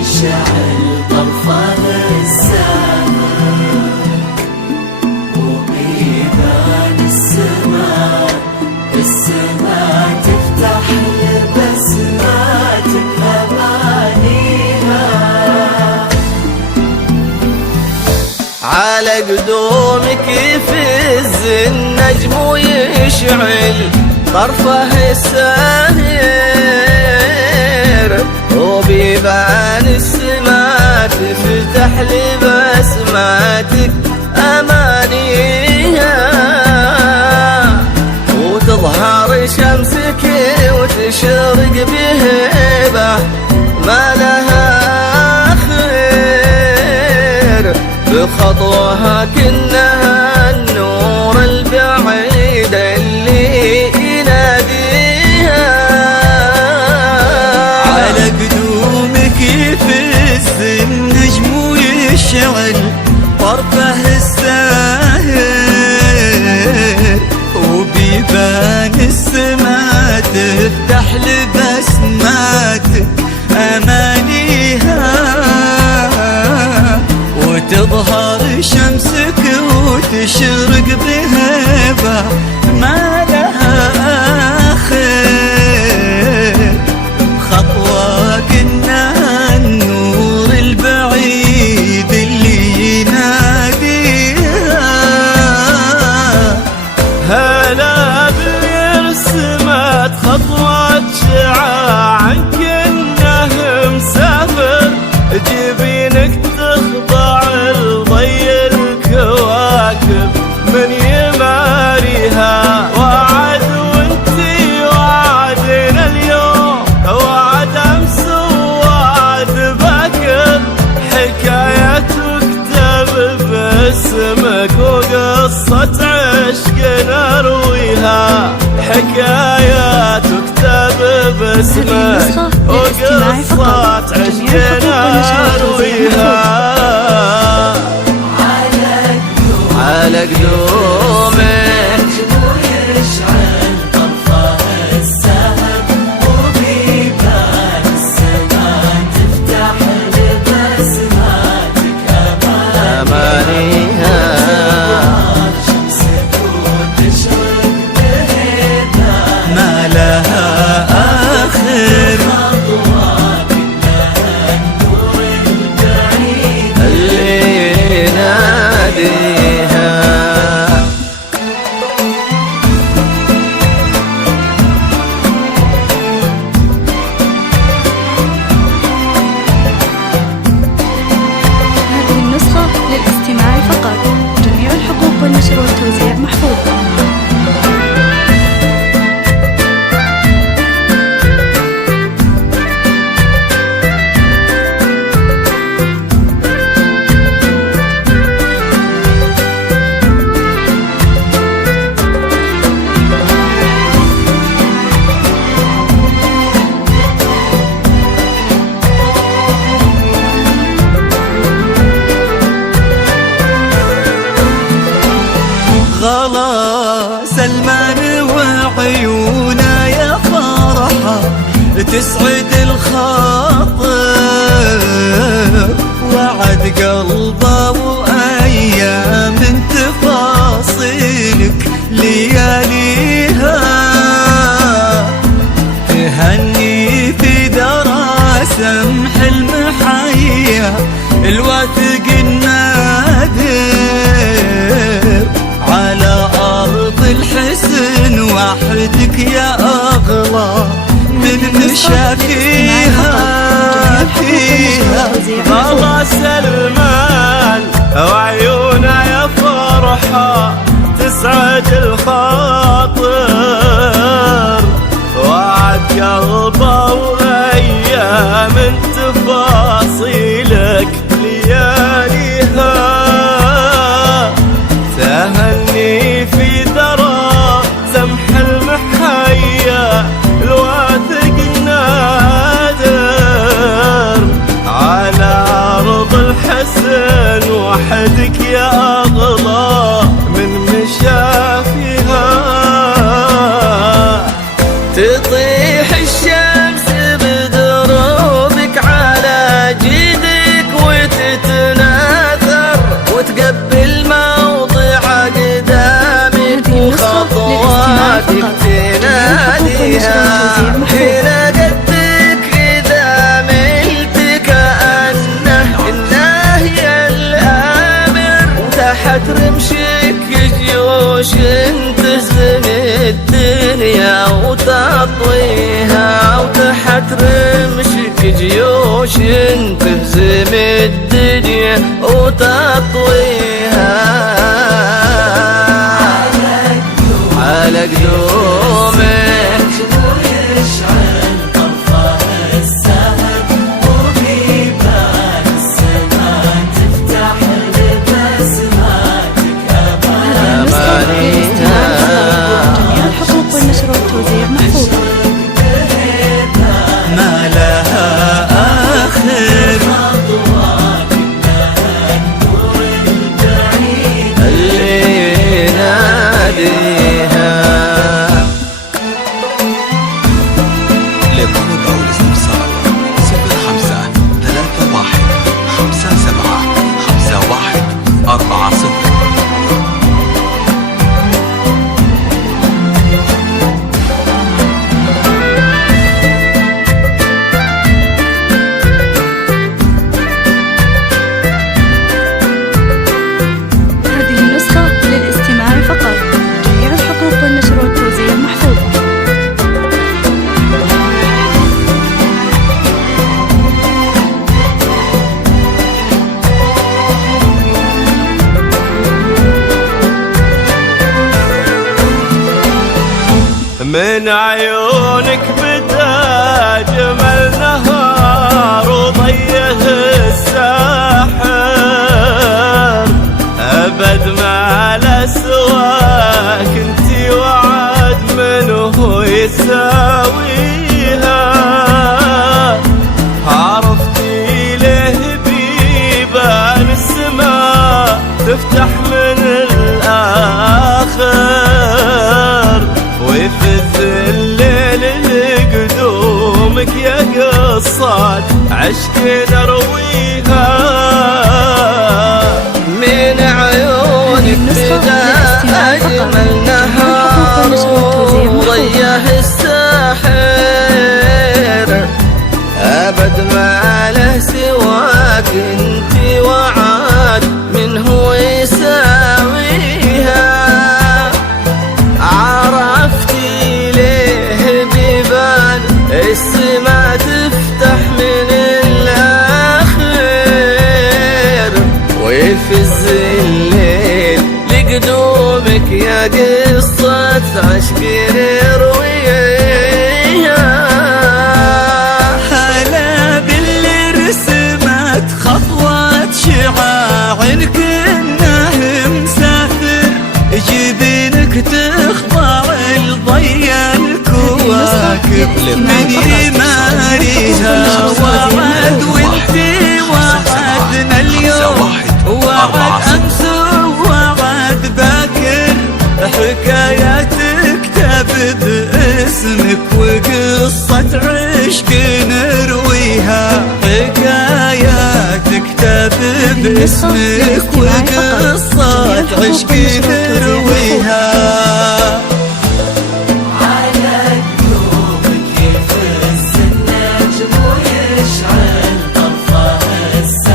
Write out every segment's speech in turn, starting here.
يشعل طرفه السماء وبيبان السماء تفتح لبسماتك أمانيها. على قدومك يفز النجم ويشعل طرفه الساهر وبيبان السماء تفتح لبسماتك أمانيها. وتظهر شمسك وتشرق بهبة ما لها خير بخطوها كأنها النور البعيد اللي يناديها. على قدومك يفز النجم ويشعل طرفه الساهر وبيبان السماء تفتح لبسماتك أمانيها. وتظهر شمسك وتشرق بهبة ما لها آخر خطوة كأنها النور البعيد اللي يناديها. هلا برسمت خطوة شعاع كأنه مسافر جبينك تخضع لضي الكواكب من يماريها. وعد وانتي وعدنا اليوم وعد امس ووعد باكر حكاية تكتب باسمك وقصة عشق نرويها. حكاية تكتب باسمك وقصة عشق نرويها. على قدومك ويشعل طرفه السماء وبيبان السماء تفتح لبسماتك أمانيها. شمسك وتشرق بهبة ما لها آخر خطوة كأنها النور البعيد اللي يناديها. هذه النسخة للاستماع فقط. جميع الحقوق والنشر والتوزيع محفوظة. غلا سلمان وعيونا يا فرحة تسعد الخاطر. وعد قلبه وأيام تفاصيلك لياليها. تهني في درا سمح المحيا الواثق النادر. على أرض الحسن وحدك يا أغلى من مشى فيها. غلا سلمان وعيونا يا فرحة تسعد الخاطر. وعد قلبه وأيام تفاصيلك لياليها. تهني في ذرى سمح المحيا الواثق النادر. على أرض الحسن وحدك يا أغلى من مشى فيها. تطيح الشمس بدروبك على جيل تطويها وتحت رمشك جيوش تهزم الدنيا وتطويها على قدومك ويشعل طرفها السهب وبيبان السماء تفتح لبسماتك أمانيها. جميع الحقوق والنشر والتوزيع محفوظ. ما لها آخر اللي يناديها. للطلب أو الاستفسار 0531575140. هذه النسخة للاستماع فقط. جميع الحقوق والنشر والتوزيع محفوظة. من عيونك بدا جمل نهار وضيه الساحر، أبد ما له سواك انتي وعد منه يساويها. عرفتي له بيبان السماء تفتح من الآخر، ويفز الليل لقدومك يا قصات عشق نرويها. من عيونك بدا أجمل نهار وضيه الساحر، أبد ما له سواك انتي وعاد منه يساويها. عرفتي ليه بيبان السما تفتح من الآخر، ويفز الليل لقدومك يا قصة عشق نرويها. هلا باللي رسمت خطوات شعاع كأنه مسافر، جبينك تخضع لضي الكواكب من يماريها. وعد وانتي وعدنا اليوم، وعد امس ووعد باكر، حكايات تكتب باسمك وقصة عشق نرويها. حكايات تكتب باسمك وقصة عشق نرويها. على قلوبك يفز النجم ويشعل طرفها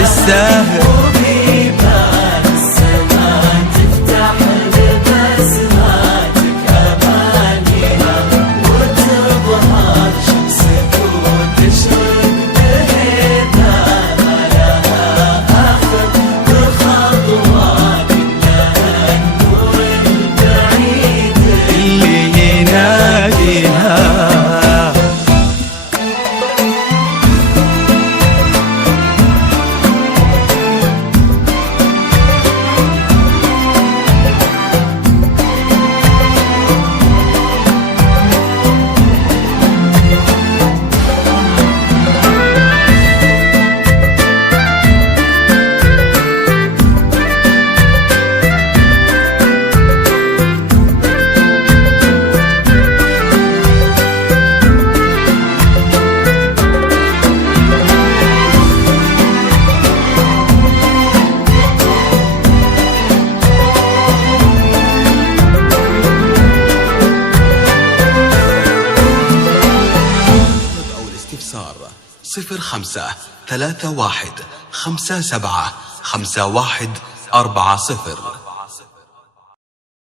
السهر وبيبان السماء تفتح لبسماتك أمانيها، وتظهر شمسك وتشرق بهيبة ما لها آخر. بخطوات إنها النور البعيد اللي يناديها. الاستفسار 0531575140.